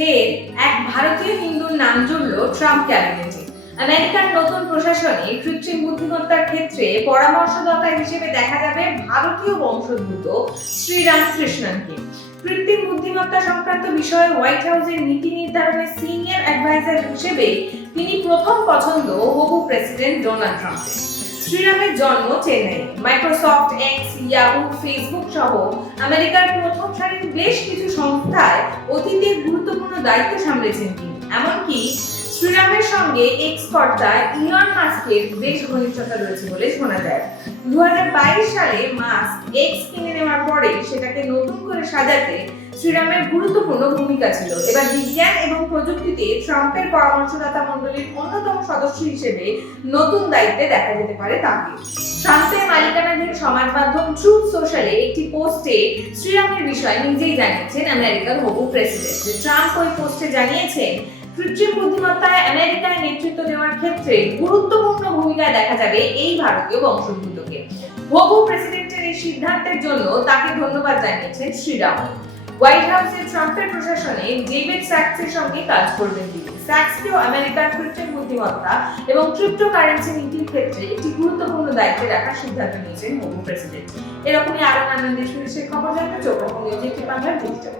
ফের এক ভারতীয় হিন্দুর নাম জুড়ল ট্রাম্প ক্যাবিনেটে। আমেরিকার নতুন প্রশাসনে কৃত্রিম বুদ্ধিমত্তার ক্ষেত্রে পরামর্শদাতা হিসেবে দেখা যাবে ভারতীয় বংশোদ্ভূত শ্রীরাম কৃষ্ণনকে। কৃত্রিম বুদ্ধিমত্তা সংক্রান্ত বিষয়ে হোয়াইট হাউসের নীতি নির্ধারণের সিনিয়র অ্যাডভাইজার হিসেবে তিনি প্রথম পছন্দ হবু প্রেসিডেন্ট ডোনাল্ড ট্রাম্পের। শ্রীরামের জন্ম Chennai. Microsoft, x, Yahoo, Facebook সহ আমেরিকার প্রথম সারির বেশ কিছু সংস্থায় অতীতে গুরুত্বপূর্ণ দায়িত্ব সামলেছেন তিনি। এমনকি শ্রীরামের সঙ্গে এক্স কর্তা ইলন মাস্কের বেশ ঘনিষ্ঠতা রয়েছে বলে শোনা যায়। 2022 সালে মাস্ক এক্স কিনে নেওয়ার পরে সেটাকে নতুন করে সাজাতে শ্রীরামের গুরুত্বপূর্ণ ভূমিকা ছিল। এবার বিজ্ঞান এবং প্রযুক্তিতে ট্রাম্পের পরামর্শদাতা মণ্ডলীর অন্যতম সদস্য হিসেবে নতুন দায়িত্বে দেখা যেতে পারে তাকে। ট্রাম্পের মালিকানাধীন সমাজ মাধ্যম ট্রুথ সোশ্যালে একটি পোস্টে শ্রীরামের বিষয়ে নিজেই জানিয়েছেন আমেরিকার হবু প্রেসিডেন্ট। ট্রাম্প ওই পোস্টে জানিয়েছেন, কৃত্রিম বুদ্ধিমত্তায় আমেরিকায় নেতৃত্ব দেওয়ার ক্ষেত্রে গুরুত্বপূর্ণ ভূমিকায় দেখা যাবে এই ভারতীয় বংশোদ্ভূতকে। হবু প্রেসিডেন্টের এই সিদ্ধান্তের জন্য তাকে ধন্যবাদ জানিয়েছেন শ্রীরাম। হোয়াইট হাউসে ট্রাম্পের প্রশাসনে ডেভিড স্যাক্সের সঙ্গে কাজ করবেন তিনি। স্যাক্সকেও আমেরিকার কৃত্রিম বুদ্ধিমত্তা এবং ক্রিপ্টোকারেন্সি নীতির ক্ষেত্রে একটি গুরুত্বপূর্ণ দায়িত্বে রাখার সিদ্ধান্ত নিয়েছেন হবু প্রেসিডেন্ট। এরকমই আরো নানান দেশ বিদেশের খবর জানতে চোখ রাখুন নিউজ 18 বাংলার ডিজিটাল।